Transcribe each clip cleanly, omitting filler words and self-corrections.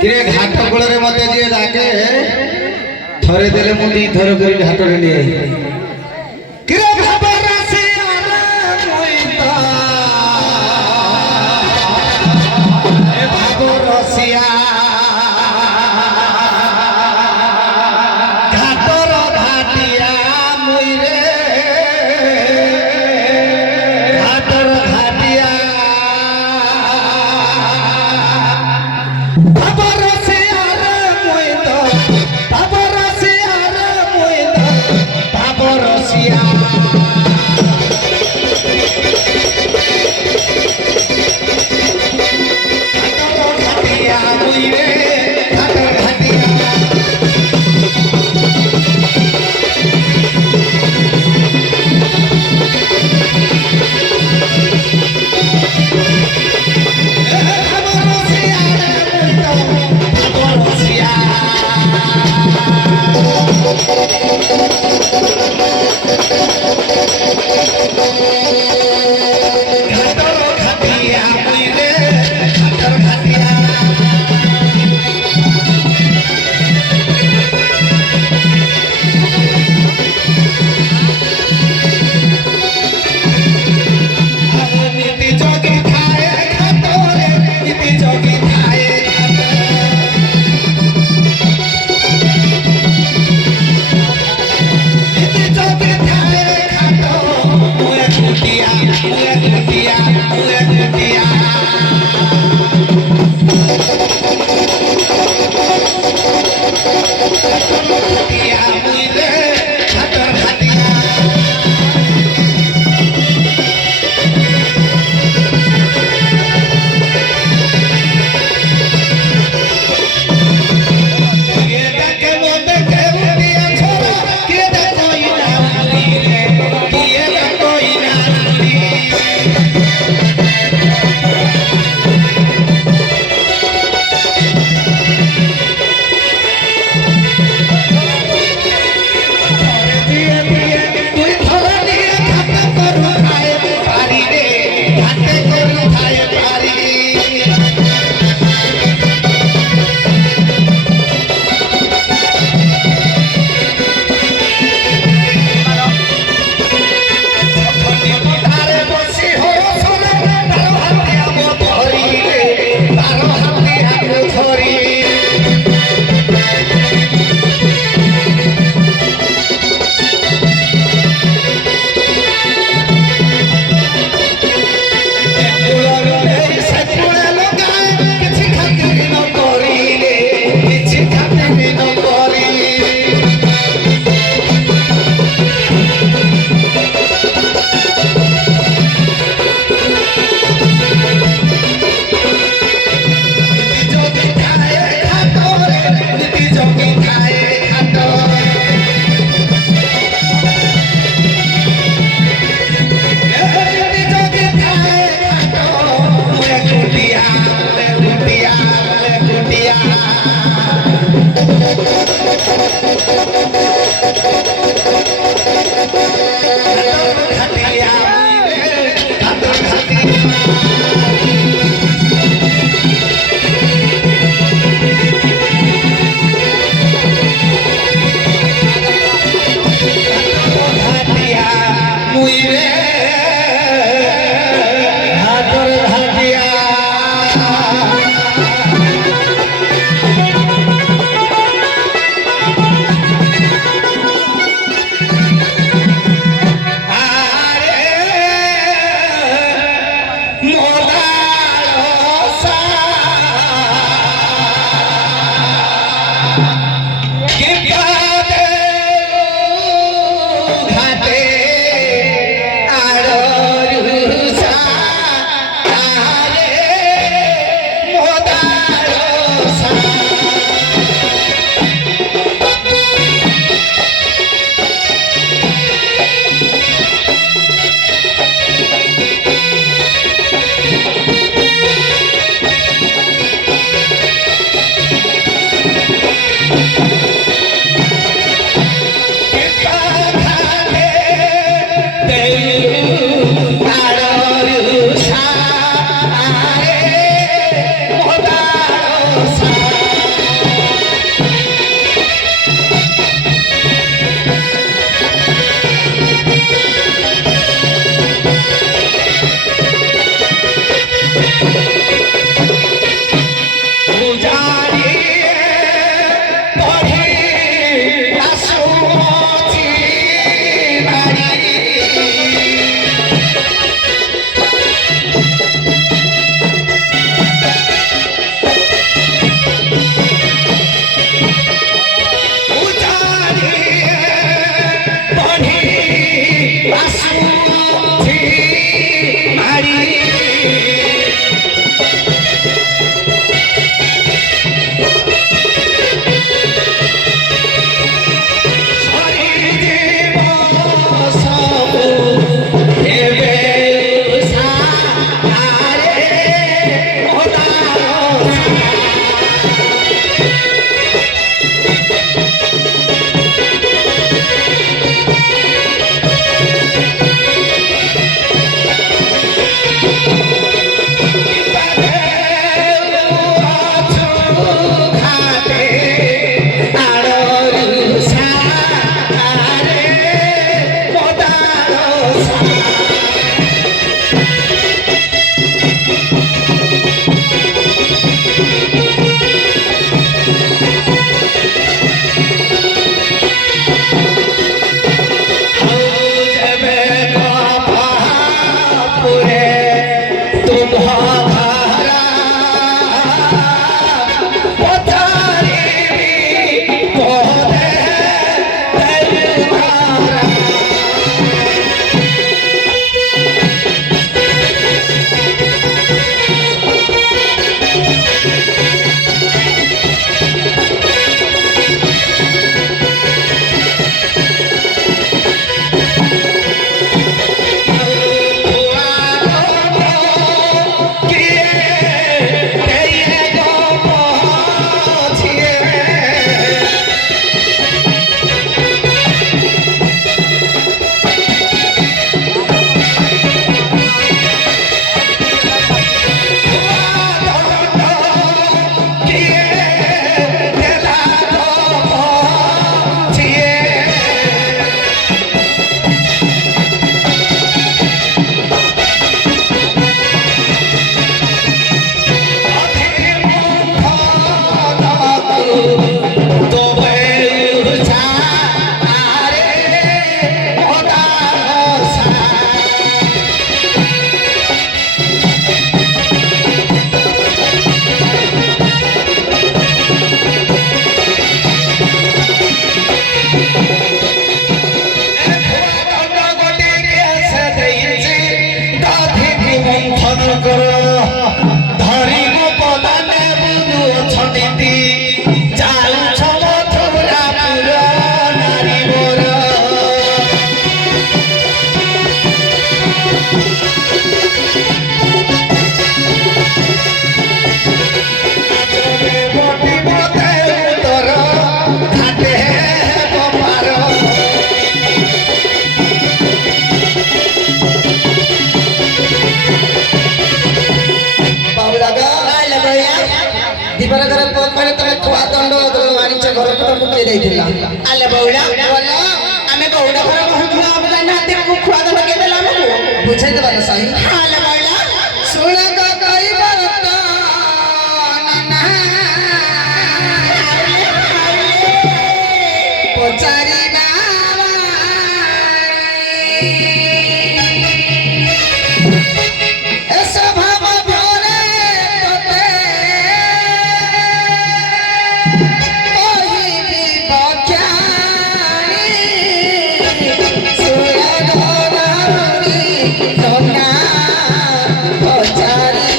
किरे घाट कोଳରେ मते जे डाके थरे देले मु दी थर करी घाट रे लिए किरे खबर से मोइता ए भागो रसिया घाटर घाटिया मोइरे घाटर घाटिया आले बौड़ा बोला हमें बौड़ा घर बहुत ना ना ते को खुआ दे के देला हमको बुझे दे वाला सही आले बौड़ा सुन का कई बात ना पोचारी बाबा ऐसा भाव भोरे तोते कोई भी बख्यानी सुरग नारी सोना पोचारी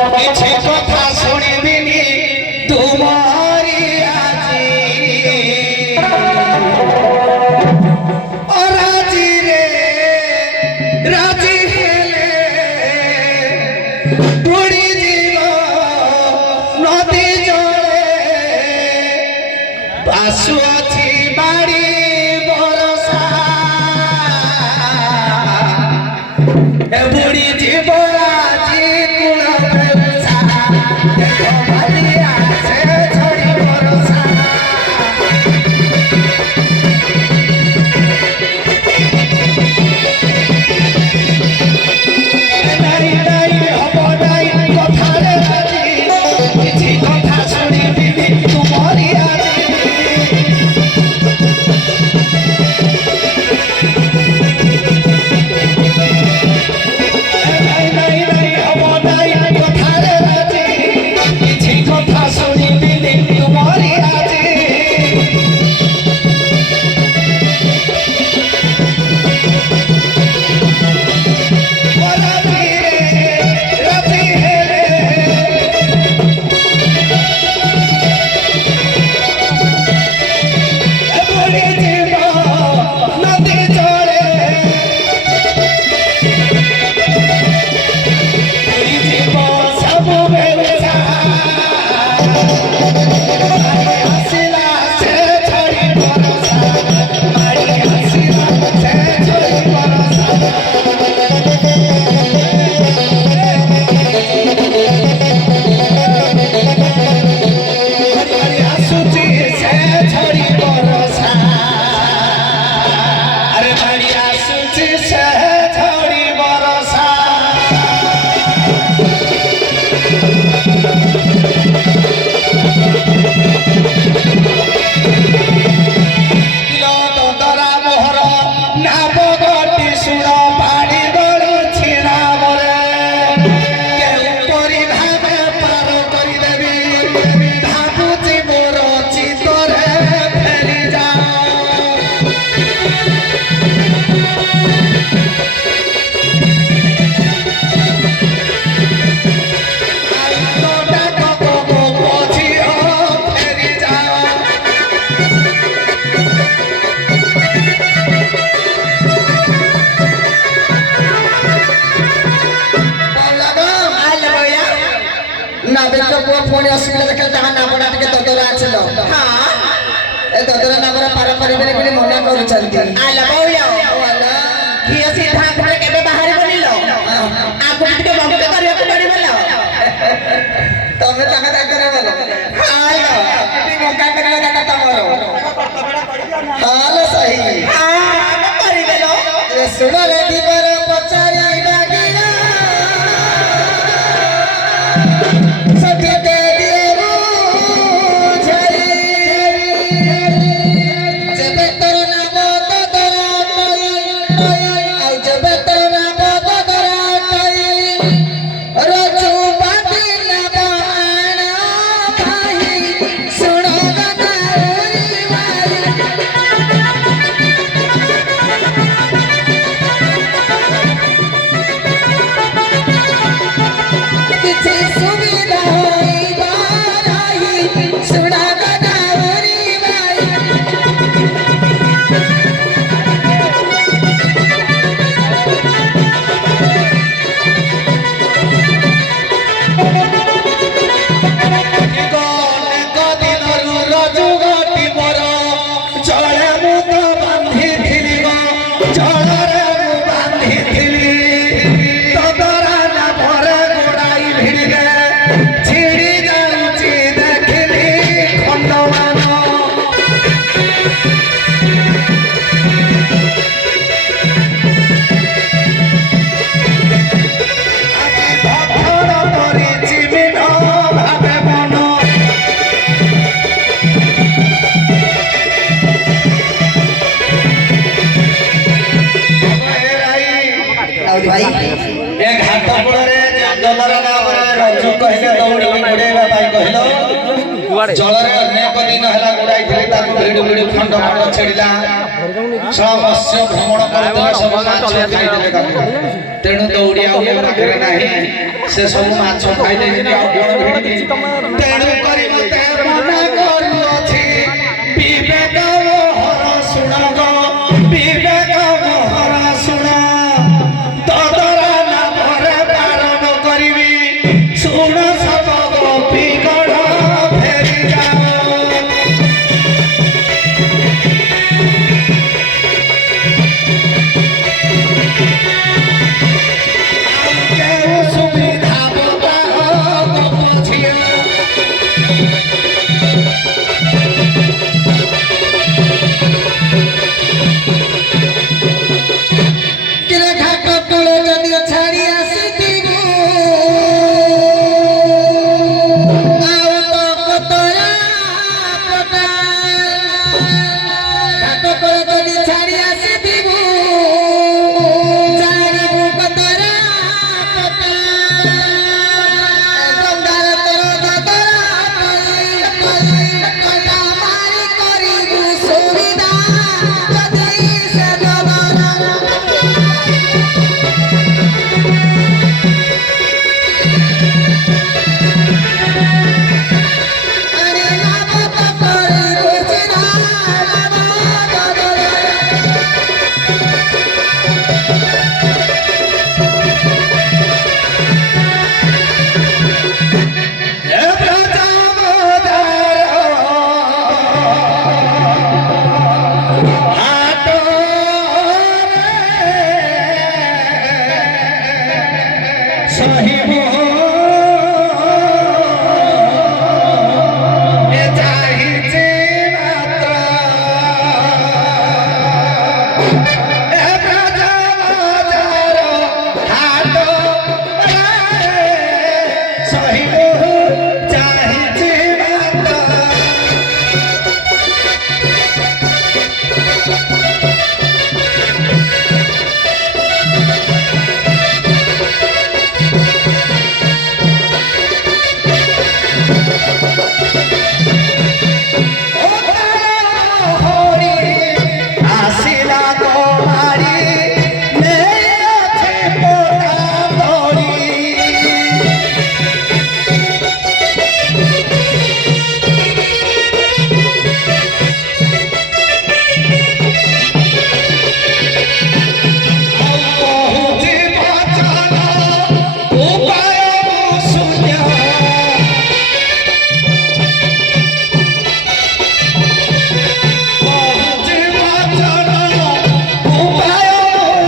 କିଛି କଥା ଶୁଣିବିନି ତୁମରି ଆଜି ରାଜିରେ ରାଜି ହେଲେ ବୁଡ଼ିଯିବ ନଦୀ ଜଳେ ଆସୁଅଛି ବାଡ଼ି ବରଷା ବୁଡ଼ିଯିବ ଆଜି କୂଳ ବେଉସା ଦେଖ ବାଲିଆ ସେ ଝଡ଼ି ବରଷା ନାଇଁ ନାଇଁ ହବ ନାଇଁ କଥାରେ ରାଜି କିଛି କଥା ଶୁଣିବିନି ତୁମରି ଆଜି ପୁଣି ଅସୁବିଧା ଦେଖିଲେ ତାଙ୍କ ନାମଟା ଟିକେ ଦଦରା ଆସିଲ ଏ ଦଦରା ନାମରେ ପାର କରିବେନି ବୋଲି ମନା କରୁଛନ୍ତି ଘିଅ ସିଦ୍ଧାନ୍ତରେ କେବେ ବାହାରିବନି ଆକୁ ଟିକେ ବନ୍ଦ କରିବାକୁ ପଡିବ ତମେ ତାଙ୍କ ଦାୟିତ୍ୱରେ ବୋଲ ମକା କରିବା ଦାୟିତ୍ୱ ତମର ହଁ ସହି କରିଦେଲ ଶୁଣ ରେ ଦିବର ପଚାରି ए घाट कूल जंगल नाम रजू कहले दौड़ी घोड़ेवा कहल ଜଳରେ ଅନେକ ଦିନ ହେଲା ଗୋଡାଇଥିଲେ ତାକୁ ଭିଡୁ ଭିଡୁ ଖଣ୍ଡ ଖଣ୍ଡ ଛିଡ଼ିଲା ସବୁ ମତ୍ସ୍ୟ ଭ୍ରମଣ କରୁଥିଲେ ସବୁ ମାଛ ଖାଇଦେଲେ ତାକୁ ତେଣୁ ଦୌଡ଼ି ଆଉ ପାଖରେ ନାହିଁ ସେ ସବୁ ମାଛ ଖାଇଦେଇଛନ୍ତି ଆଉ କଣ ଭିଡ଼ିବି ତେଣୁ କରି ମତେ ମନା କରୁଅଛି ବିବେକ ମୋହର ଶୁଣ ଗୋ ବିବେକ ମୋହର ଶୁଣ ତଦରା ନାମରେ ବାରଣ କରିବି ଶୁଣ ସବୁ ଗୋପୀ ଗଣ ଫେରି ଯାଅ କେଉଁ ସୁବିଧା ବତା ଗୋପ ଝିଅ କିରେ ଘାଟ ତଳେ ଯଦି ଛାଡ଼ି ଆସିଥିବୁ ଆଉ ତ କତରା ପଟା ଘାଟ ତଳେ ଯଦି ଛାଡ଼ି ଆସିଥିବୁ ଜାଣିବୁ କତରା ପଟା ଗଙ୍ଗାର ତୋର ଦଦରା କଣ୍ଟା ମାରି କରିବୁ ସୁବିଧା ଯଦି ସେ ଦଦରା अरे नाम पकड़ गुजरा हे प्रजामोदर हाटो रे सहिबो ए चाहिचे मात्र हे प्रजामोदर हाटो रे सहिबो चाहिचे मात्र ଆସିଲା କୁମାରୀ ନେଇ ଅଛି ପୋତା ତୋଳି କହୁଛି ବଚନ ଉପାୟ ଶୂନ୍ୟ କହୁଛି ବଚନ ଉପାୟ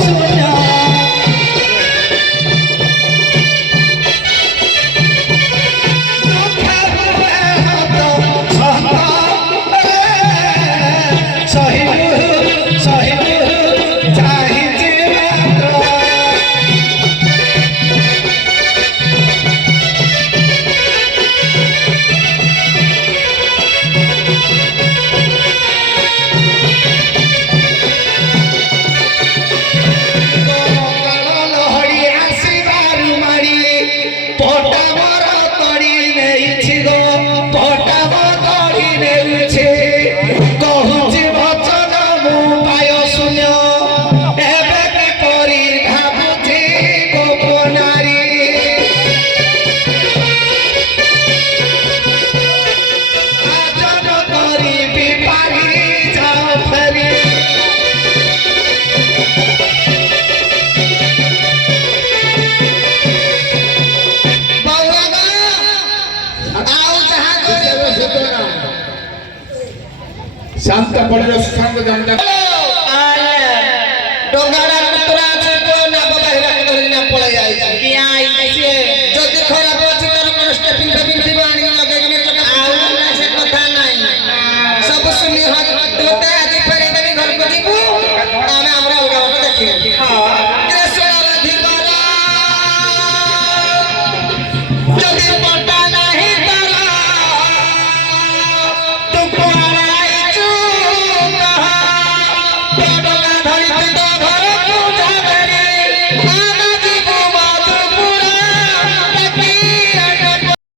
ଶୂନ୍ୟ ଦୁଃଖେ ହୁଏ ହତ ସହିବୁ ସହିବୁ ଚାହିଁଛି ମାତ୍ର ଲହଡ଼ି ଆସିବାରୁ ମାଡ଼ି ପଟାମର ତଡ଼ି ନେଇଛି ଗୋ ପଟାମ ତଡ଼ି ନେଉଛି କହୁଛି ବଚନ ମୁଁ ପାୟ ଶୂନ୍ୟ ଏବେ କିପରି ଭାବୁଛି ଗୋପ ନାରୀ ଆଜନ କରିବି ପାରି ଯାଅ ଫେରି बउआ आओ जहाँ करे शांत पड़े सुशांत जंटा